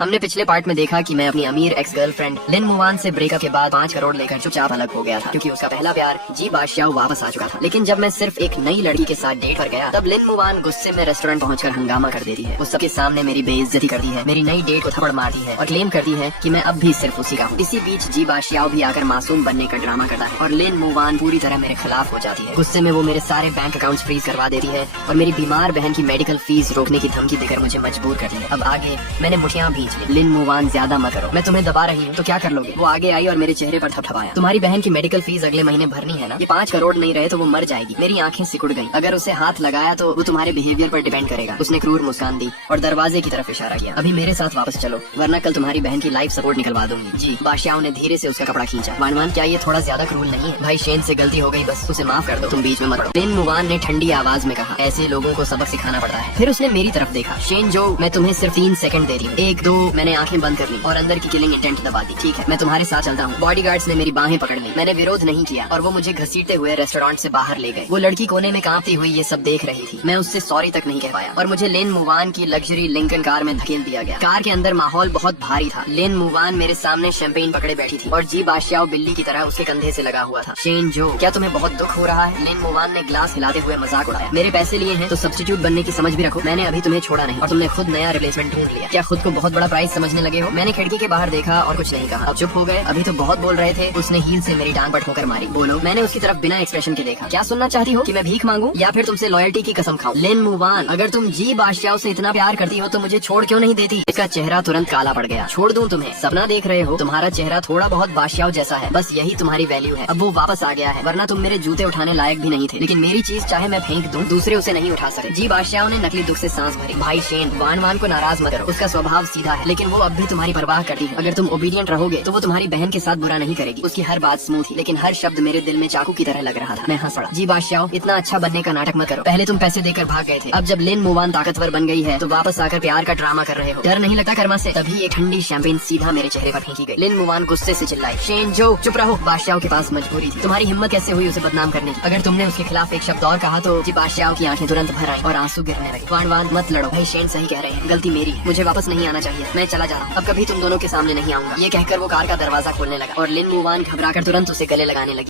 हमने पिछले पार्ट में देखा कि मैं अपनी अमीर एक्स गर्लफ्रेंड लिन मुवान से ब्रेकअप के बाद 5 करोड़ लेकर चुपचाप अलग हो गया था, क्योंकि उसका पहला प्यार जी बादशाह वापस आ चुका था। लेकिन जब मैं सिर्फ एक नई लड़की के साथ डेट पर गया, तब लिन मुवान गुस्से में रेस्टोरेंट पहुंचकर हंगामा कर देती है। उस सबके सामने मेरी बेइज्जती करती है, मेरी नई डेट को थप्पड़ मारती है और क्लेम करती है कि मैं अब भी सिर्फ उसी का हूँ। इसी बीच जी बादशाह भी आकर मासूम बनने का ड्रामा करता है और लिन मुवान पूरी तरह मेरे खिलाफ हो जाती है। गुस्से में वो मेरे सारे बैंक अकाउंट्स फ्रीज करवा देती है और मेरी बीमार बहन की मेडिकल फीस रोकने की धमकी देकर मुझे मजबूर करती है। अब आगे मैंने मुठियां भींच ली। लिन मुवान ज्यादा मत करो, मैं तुम्हें दबा रही हूँ तो क्या कर लोगे। वो आगे आई और मेरे चेहरे पर थपथपाया। तुम्हारी बहन की मेडिकल फीस अगले महीने भरनी है ना, ये 5 करोड़ नहीं रहे तो वो मर जाएगी। मेरी आंखें सिकुड़ गईं। अगर उसे हाथ लगाया तो वो तुम्हारे बिहेवियर पर डिपेंड करेगा। उसने क्रूर मुस्कान दी और दरवाजे की तरफ इशारा किया। अभी मेरे साथ वापस चलो, वरना कल तुम्हारी बहन की लाइफ सपोर्ट निकलवा दूंगी। जी बादशाह ने धीरे से उसका कपड़ा खींचा। वानवान, क्या ये थोड़ा ज्यादा क्रूर नहीं है? भाई शेन से गलती हो गई, बस उसे माफ कर दो, तुम बीच में मत पड़ो। लिन मुवान ने ठंडी आवाज में कहा, ऐसे लोगों को सबक सिखाना पड़ता है। फिर उसने मेरी तरफ देखा। शेन जो, मैं तुम्हें सिर्फ 3 सेकंड दे रही हूँ। 1 2, मैंने आंखें बंद कर ली और अंदर की किलिंग इंटेंट दबा दी। ठीक है, मैं तुम्हारे साथ चलता हूँ। बॉडीगार्ड्स ने मेरी बाहें पकड़ ली। मैंने विरोध नहीं किया और वो मुझे घसीटते हुए रेस्टोरेंट से बाहर ले गए। वो लड़की कोने में कांपती हुई ये सब देख रही थी। मैं उससे सॉरी तक नहीं कह पाया और मुझे लिन मुवान की लग्जरी लिंकन कार में धकेल दिया गया। कार के अंदर माहौल बहुत भारी था। लिन मुवान मेरे सामने शैंपेन पकड़े बैठी थी और जी बादशाह बिल्ली की तरह उसके कंधे से लगा हुआ था। शेन जो, क्या तुम्हें बहुत दुख हो रहा है? लिन मुवान ने ग्लास हिलाते हुए मजाक उड़ाया। मेरे पैसे लिए हैं तो सब्स्टिट्यूट बनने की समझ भी रखो। मैंने अभी तुम्हें छोड़ा नहीं और तुमने खुद नया रिप्लेसमेंट ढूंढ लिया। क्या खुद को बहुत बड़ा प्राइस समझने लगे हो? मैंने खिड़की के बाहर देखा और कुछ नहीं कहा। अब चुप हो गए? अभी तो बहुत बोल रहे थे। उसने हील से मेरी टांग पर ठोकर मारी। बोलो। मैंने उसकी तरफ बिना एक्सप्रेशन के देखा। क्या सुनना चाहती हो, कि मैं भीख मांगू या फिर तुमसे लॉयल्टी की कसम खाऊं? लिन मुवान, अगर तुम जी बादशाह से इतना प्यार करती हो तो मुझे छोड़ क्यों नहीं देती? इसका चेहरा तुरंत काला पड़ गया। छोड़ दूं तुम्हें? सपना देख रहे हो? तुम्हारा चेहरा थोड़ा बहुत बादशाह जैसा है, बस यही तुम्हारी वैल्यू है। अब वो वापस आ गया है, वरना तुम मेरे जूते उठाने लायक भी नहीं थे। लेकिन मेरी चीज चाहे मैं फेंक दूं, दूसरे उसे नहीं उठा सकते। जी बादशाह ने नकली दुख से सांस भरी। भाई शेन, वान को नाराज मत करो, उसका स्वभाव सीधा है, लेकिन वो अब भी तुम्हारी परवाह करती है। अगर तुम ओबीडियंट रहोगे तो वो तुम्हारी बहन के साथ बुरा नहीं करेगी। उसकी हर बात स्मूथ थी, लेकिन हर शब्द मेरे दिल में चाकू की तरह लग रहा था। मैं हंस पड़ा। जी बादशाह, इतना अच्छा बनने का नाटक मत करो। पहले तुम पैसे देकर भाग गए थे, अब जब लिन मुवान ताकतवर बन गई है तो वापस आकर प्यार का ड्रामा कर रहे हो। डर नहीं लगता कर्मा से? तभी एक ठंडी शैंपेन सीधा मेरे चेहरे पर फेंकी गई। लिन मुवान गुस्से से चिल्लाई, शेन जो, चुप रहो। बादशाह के पास मजबूरी थी। तुम्हारी हिम्मत कैसे हुई उसे बदनाम करने की? अगर तुमने उसके खिलाफ एक शब्द और कहा तो जी बादशाह की आंखें तुरंत भर आई और आंसू गिरने लगे। वान मत लड़ो, भाई शेन सही कह रहे हैं, गलती मेरी, मुझे वापस नहीं आना चाहिए। मैं चला जा रहा हूँ, अब कभी तुम दोनों के सामने नहीं आऊंगा। ये कहकर वो कार का दरवाजा खोलने लगा और लिन मुवान घबराकर तुरंत उसे गले लगाने लगी।